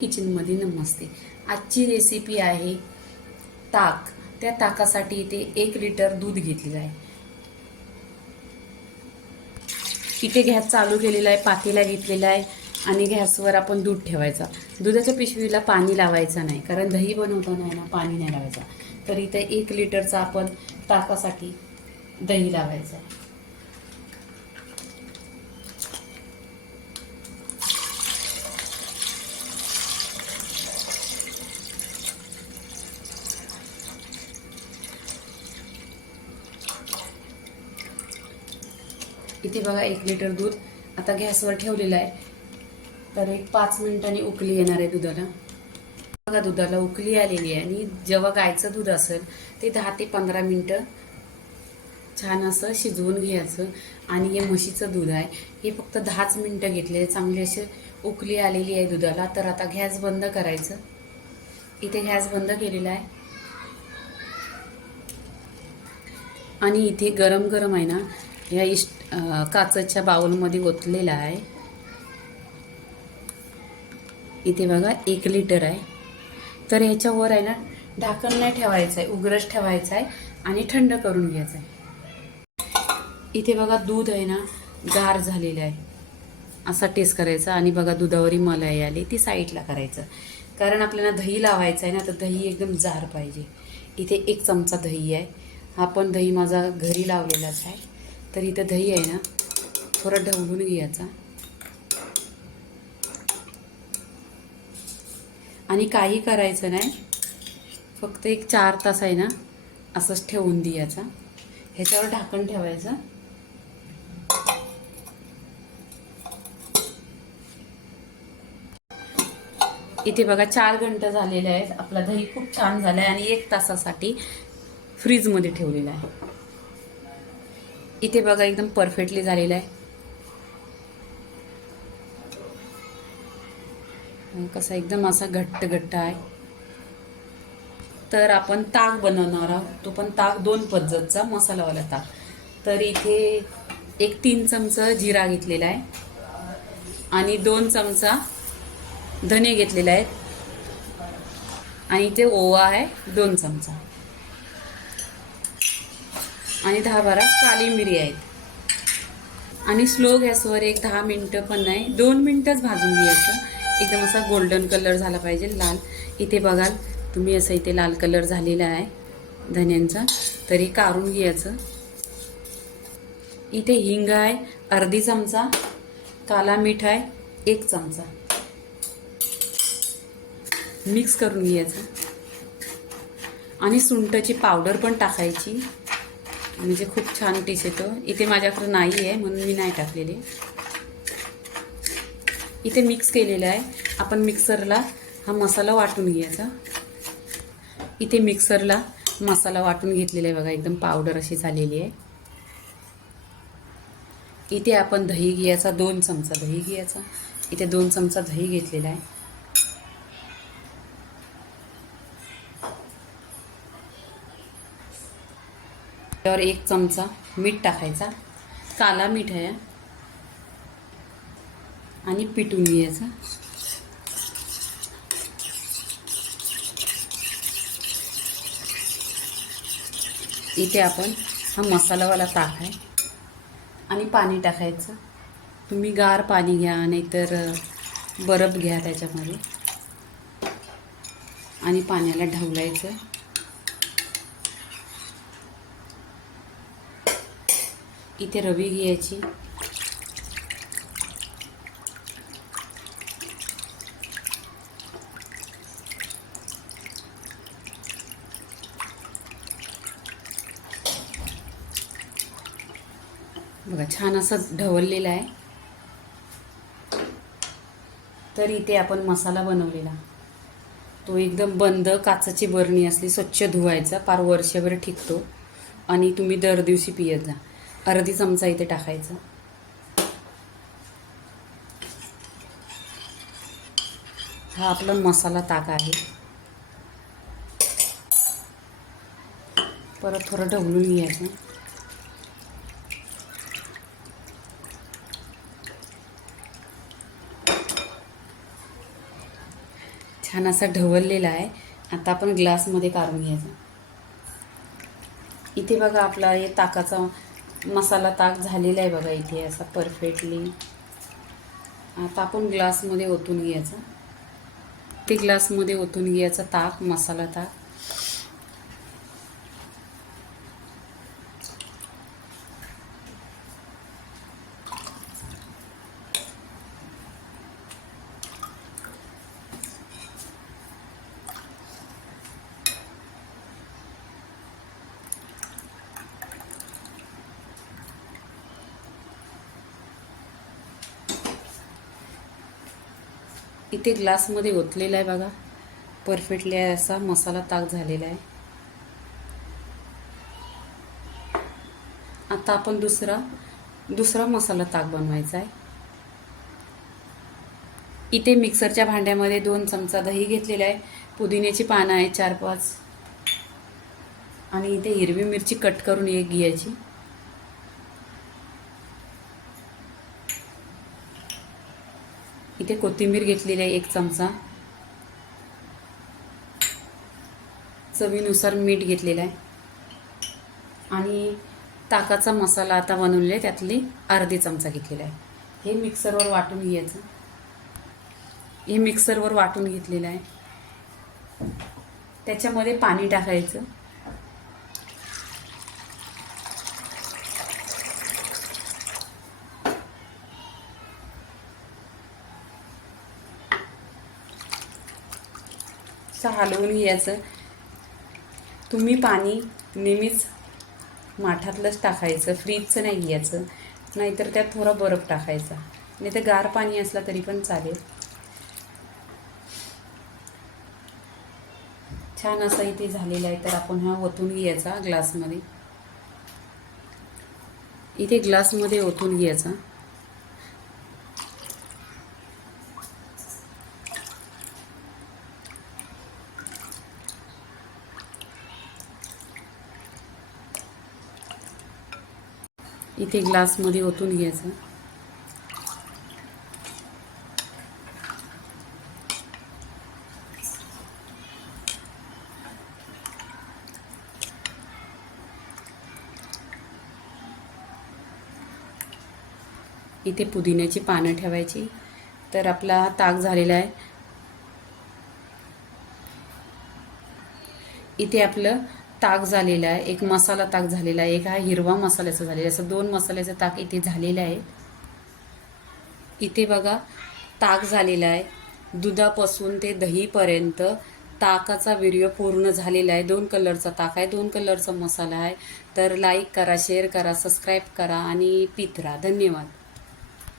किचनमध्ये नमस्ते. आजची रेसिपी आहे ताक. त्या ताकासाठी इथे एक लिटर दूध घेतलेलं आहे. इथे गॅस चालू केलेला आहे पातेला घेतलेला आहे आणि गॅसवर आपण दूध ठेवायचा. दुधाच्या पिशवीला पाणी लावायचं नाही कारण दही बनवताना आहे ना पाणी नाही लावायचं. तर इथे एक लिटरचा आपण ताकासाठी दही लावायचं इथे बघा एक लिटर दूध आता गॅसवर ठेवलेलं आहे. तर एक पाच मिनिटांनी उकली येणार आहे दुधाला. बघा दुधाला उकली आलेली आहे. आणि जेव्हा गायचं दूध असेल ते दहा ते पंधरा मिनटं छान असं शिजवून घ्यायचं. आणि हे म्हशीचं दूध आहे. हे फक्त दहाच मिनटं घेतले चांगली अशी उकली आलेली आहे दुधाला. तर आता गॅस बंद करायचं. इथे गॅस बंद केलेला आहे. आणि इथे गरम गरम आहे ना या इस्ट काचेच्या बाउलमध्ये ओतलेला आहे. इथे बघा एक लिटर आहे. तर ह्याच्यावर आहे ना ढाकण नाही ठेवायचं आहे उग्रच ठेवायचं आहे आणि थंड करून घ्यायचं आहे इथे बघा दूध आहे ना गार झालेलं आहे. असा टेस्ट करायचा आणि बघा दुधावरी मलाई आली ती साईडला करायचं. कारण आपल्याला दही लावायचं आहे ना तर दही एकदम जार पाहिजे. इथे एक चमचा दही आहे. हा पण दही माझा घरी लावलेलाच आहे. तर इथं दही आहे ना. थोडा ढवळून घ्यायचा. आणि काही करायचं नाही. फक्त एक चार तास आहे ना असंच ठेवून द्यायचा. ह्याच्यावर ढाकण ठेवायचं. इथे बघा चार घंटे झालेले आहेत. आपला दही खूप छान झाला आहे आणि एक तासासाठी फ्रीजमध्ये ठेवलेला आहे. इथे बघा एकदम परफेक्टली झालेला आहे. कसा एकदम असा घट्ट घट्ट आहे. तर आपण ताक बनवणार आहोत. तो पण ताक दोन पद्धतचा मसालावाला ताक. तर इथे एक तीन चमचा जिरा घेतलेला आहे. आणि दोन चमचा धने घेतलेला आहेत. आणि इथे ओवा आहे दोन चमचा. आणि दहा बारा काली मिरी आहेत. आणि स्लो गॅसवर एक दहा मिनटं पण नाही दोन मिनटंच भाजून घ्यायचं. एकदम असा गोल्डन कलर झाला पाहिजे लाल. इथे बघाल तुम्ही असं इथे लाल कलर झालेला आहे धन्यांचा. तरी काढून घ्यायचं. इथे हिंग आहे अर्धी चमचा. काला मीठ आहे एक चमचा. मिक्स करून घ्यायचं. आणि सुंठची पावडर पण टाकायची. म्हणजे खूप छान टेस्ट येतो इथे माझ्याकडे नाही आहे म्हणून मी नाही टाकलेली. इथे मिक्स केलेलं आहे. आपण मिक्सरला हा मसाला वाटून घ्यायचा. इथे मिक्सरला मसाला वाटून घेतलेला आहे बघा एकदम पावडर अशी झालेली आहे. इथे आपण दही घ्यायचा दोन चमचा दही घ्यायचा. इथे दोन चमचा दही घेतलेला आहे. त्यावर एक चमचा मीठ टाकायचा. काला मीठ आहे. आणि पिटून घ्यायचं. इथे आपण हा मसालावाला ताक आहे. आणि पाणी टाकायचं. तुम्ही गार पाणी घ्या नाहीतर बरफ घ्या त्याच्यामध्ये. आणि पाण्याला ढवलायचं. इथे रवी घ्यायची. बघा छान असं ढवललेलं आहे. तर इथे आपण मसाला बनवलेला. तो एकदम बंद काचाची बरणी असली स्वच्छ धुवायचा. फार वर्षभर टिकतो आणि तुम्ही दर दिवशी पियत जा. अर्धी चमचा इथे टाकायचा. हा आपला मसाला ताक आहे. परत थोडं ढवळून घ्यायचं. छान असा ढवललेला आहे. आता आपण ग्लासमध्ये काढून घ्यायचा. इथे बघा आपला हे ताकाचा मसाला ताक झालेला आहे बघा इथे असा परफेक्टली आता आपण ग्लासमध्ये ओतून घ्यायचा. ते ग्लासमध्ये ओतून घ्यायचा ताक मसाला ताक. इथे ग्लासमध्ये ओतलेला आहे बघा. परफेक्टली असा. मसाला ताक झालेला आहे. आता आपण दुसरा दुसरा मसाला ताक बनवायचा आहे. इथे मिक्सरच्या भांड्यामध्ये दोन चमचा दही घेतलेला आहे. पुदिन्याची पानं आहे चार पाच आणि इथे हिरवी मिरची कट करून एक घ्यायची. इथे कोथिंबीर घेतलेली आहे एक चमचा. चवीनुसार मीठ घेतलेलं आहे. आणि ताकाचा मसाला आता बनवलेला आहे त्यातली अर्धी चमचा घेतलेला आहे. हे मिक्सरवर वाटून घ्यायचं. हे मिक्सरवर वाटून घेतलेलं आहे. त्याच्यामध्ये पाणी टाकायचं. असं हलवून घ्यायचं. तुम्ही पाणी नेहमीच माठातलंच टाकायचं फ्रीजचं नाही घ्यायचं. नाहीतर त्यात थोडा बर्फ टाकायचा. नाही तर गार पाणी असला तरी पण चालेल. छान असा इथे झालेला आहे तर आपण हा ओतून घ्यायचा ग्लासमध्ये. इथे ग्लासमध्ये ओतून घ्यायचा. इथे ग्लासमध्ये ओतून घ्यायचं. इथे पुदिन्याची पानं ठेवायची. तर आपला ताक झालेला आहे. इथे आपलं ताक झालेला आहे एक मसाला ताक झालेला आहे एक हा हिरवा मसाल्याचा झालेला आहे. असं दोन मसाल्याचं ताक इथे झालेलं आहे. इथे बघा ताक झालेला आहे. दुधापासून ते दहीपर्यंत ताकाचा व्हिडिओ पूर्ण झालेला आहे. दोन कलरचा ताक आहे दोन कलरचा मसाला आहे. तर लाईक करा शेअर करा सबस्क्राईब करा आणि पित राहा. धन्यवाद.